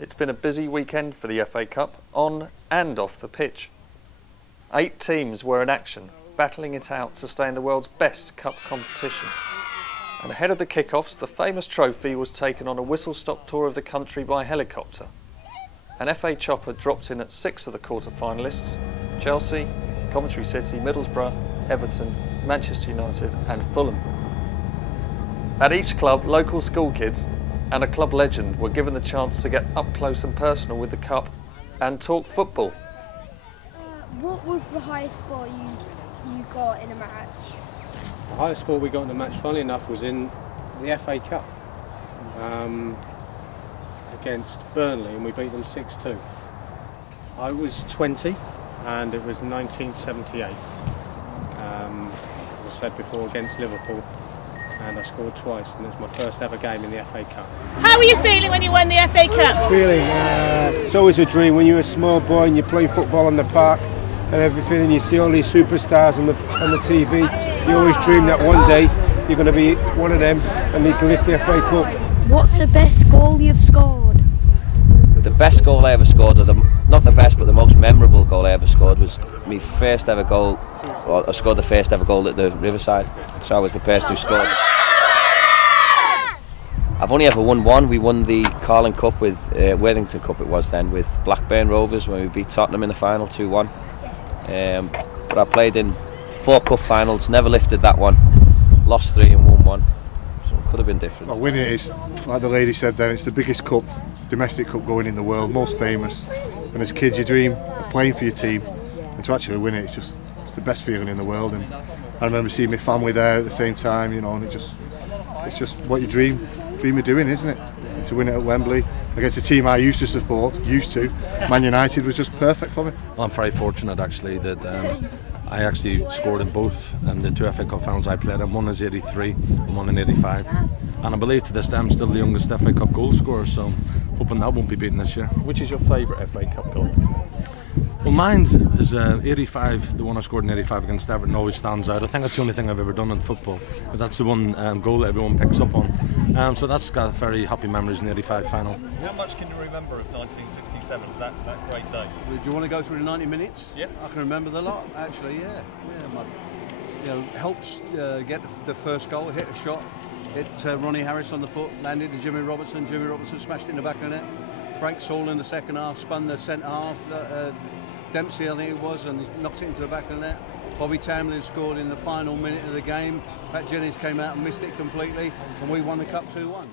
It's been a busy weekend for the FA Cup, on and off the pitch. 8 teams were in action, battling it out to stay in the world's best cup competition. And ahead of the kick-offs, the famous trophy was taken on a whistle-stop tour of the country by helicopter. An FA chopper dropped in at 6 of the quarter-finalists: Chelsea, Coventry City, Middlesbrough, Everton, Manchester United and Fulham. At each club, local school kids and a club legend were given the chance to get up close and personal with the cup and talk football. What was the highest score you got in a match? The highest score we got in the match, funnily enough, was in the FA Cup against Burnley, and we beat them 6-2. I was 20 and it was 1978. As I said before, against Liverpool, and I scored twice, and it was my first ever game in the FA Cup. How were you feeling when you won the FA Cup? It's always a dream when you're a small boy and you're playing football on the park and everything, and you see all these superstars on the TV. You always dream that one day you're going to be one of them and you can lift the FA Cup. What's the best goal you've scored? The best goal I ever scored, or not the best but the most memorable goal I ever scored, was my first ever goal. Well, I scored the first ever goal at the Riverside, so I was the person who scored. I've only ever won one. We won the Carling Cup with Worthington Cup it was then, with Blackburn Rovers, when we beat Tottenham in the final 2-1. But I played in 4 cup finals, never lifted that one, lost 3 and won 1, so it could have been different. Well, winning it is, like the lady said then, it's the biggest cup, domestic cup going in the world, most famous, and as kids you dream of playing for your team, and to actually win it, it's the best feeling in the world. And I remember seeing my family there at the same time, you know, and it's just what you dream of doing, isn't it? And to win it at Wembley against a team I used to, Man United, was just perfect for me. Well, I'm very fortunate actually that I actually scored in both the 2 FA Cup finals I played in. One is 83 and one in 85. And I believe to this day I'm still the youngest FA Cup goal scorer, so hoping that won't be beaten this year. Which is your favourite FA Cup goal? Well, mine is 85, the one I scored in 85 against Everton always stands out. I think that's the only thing I've ever done in football, because that's the one goal that everyone picks up on. So that's got very happy memories in the 85 final. How much can you remember of 1967, that great day? Do you want to go through the 90 minutes? Yep. I can remember the lot, actually, helped get the first goal, hit a shot, hit Ronnie Harris on the foot, landed to Jimmy Robertson smashed it in the back of the net. Frank Saul in the second half spun the centre half, Dempsey I think it was, and knocked it into the back of the net. Bobby Tamlin scored in the final minute of the game. Pat Jennings came out and missed it completely, and we won the cup 2-1.